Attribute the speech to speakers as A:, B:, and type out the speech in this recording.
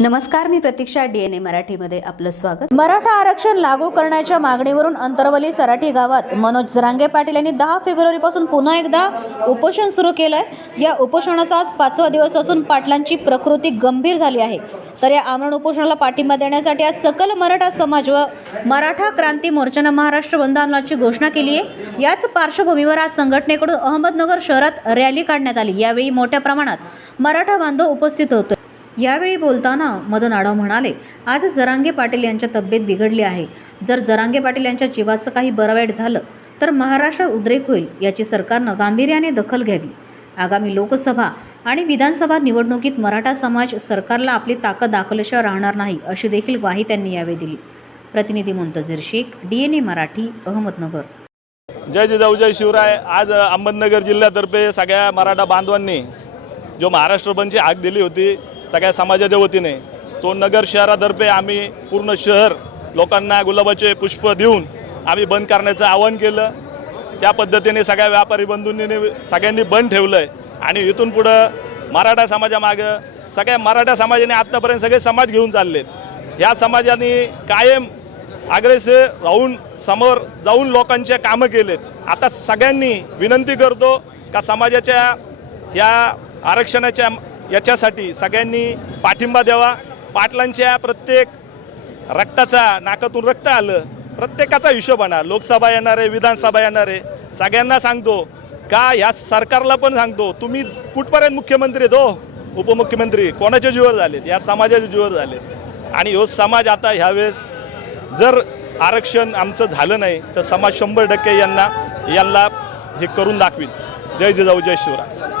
A: नमस्कार मी प्रतीक्षा D N ए मराठीमध्ये आपलं स्वागत.
B: मराठा आरक्षण लागू करण्याच्या मागणीवरून अंतरवली सराठी गावात मनोज जरांगे पाटील यांनी दहा फेब्रुवारीपासून पुन्हा एकदा उपोषण सुरू केलं आहे या उपोषणाचा आज पाचवा दिवस असून पाटलांची प्रकृती गंभीर झाली आहे. तर या आमरण उपोषणाला पाठिंबा देण्यासाठी आज सकल मराठा समाज व मराठा क्रांती मोर्चानं महाराष्ट्र बंद आंदोलनाची घोषणा केली आहे. याच पार्श्वभूमीवर आज संघटनेकडून अहमदनगर शहरात रॅली काढण्यात आली. यावेळी मोठ्या प्रमाणात मराठा बांधव उपस्थित होतो. यावेळी बोलताना मदन आडव म्हणाले आज जरांगे पाटील यांच्या तब्येत बिघडली आहे. जर जरांगे पाटील यांच्या जीवाचं काही बरं वाईट झालं तर महाराष्ट्र उद्रेक होईल याची सरकारनं गांभीर्याने दखल घ्यावी. आगामी लोकसभा आणि विधानसभा निवडणुकीत मराठा समाज सरकारला आपली ताकद दाखवल्याशिवाय राहणार नाही अशी देखील ग्वाही त्यांनी यावेळी दिली. प्रतिनिधी Muntazir Shaikh D N A Marathi Ahmednagar.
C: जय जिजाऊ जय शिवराय. आज अहमदनगर जिल्ह्यातर्फे सगळ्या मराठा बांधवांनी जो महाराष्ट्र बंदची आग दिली होती सगळ्या समाजाच्या वतीने तो नगर शहरातर्फे आम्ही पूर्ण शहर लोकांना गुलाबाचे पुष्प देऊन आम्ही बंद करण्याचं आवाहन केलं. त्या पद्धतीने सगळ्या व्यापारी बंधूंनी सगळ्यांनी बंद ठेवलं आहे आणि इथून पुढं मराठा समाजामागं सगळ्या मराठा समाजाने आत्तापर्यंत सगळे समाज घेऊन चाललेत. ह्या समाजाने कायम अग्रेसर राहून समोर जाऊन लोकांचे कामं केलेत. आता सगळ्यांनी विनंती करतो का समाजाच्या या आरक्षणाच्या याच्यासाठी सगळ्यांनी पाठिंबा द्यावा. पाटलांच्या प्रत्येक रक्ताचा नाकातून रक्त आलं. प्रत्येकाचा हिशोब आणा. लोकसभा येणार आहे विधानसभा येणार आहे. सगळ्यांना सांगतो का या सरकारला पण सांगतो तुम्ही कुठपर्यंत मुख्यमंत्री आहेत हो? उपमुख्यमंत्री कोणाच्या जीवर झालेत? या समाजाच्या जीवर झालेत. आणि हो समाज आता ह्यावेळेस जर आरक्षण आमचं झालं नाही तर समाज शंभर टक्के यांना यांना हे करून दाखवील जय जिजाऊ जय शिवराय.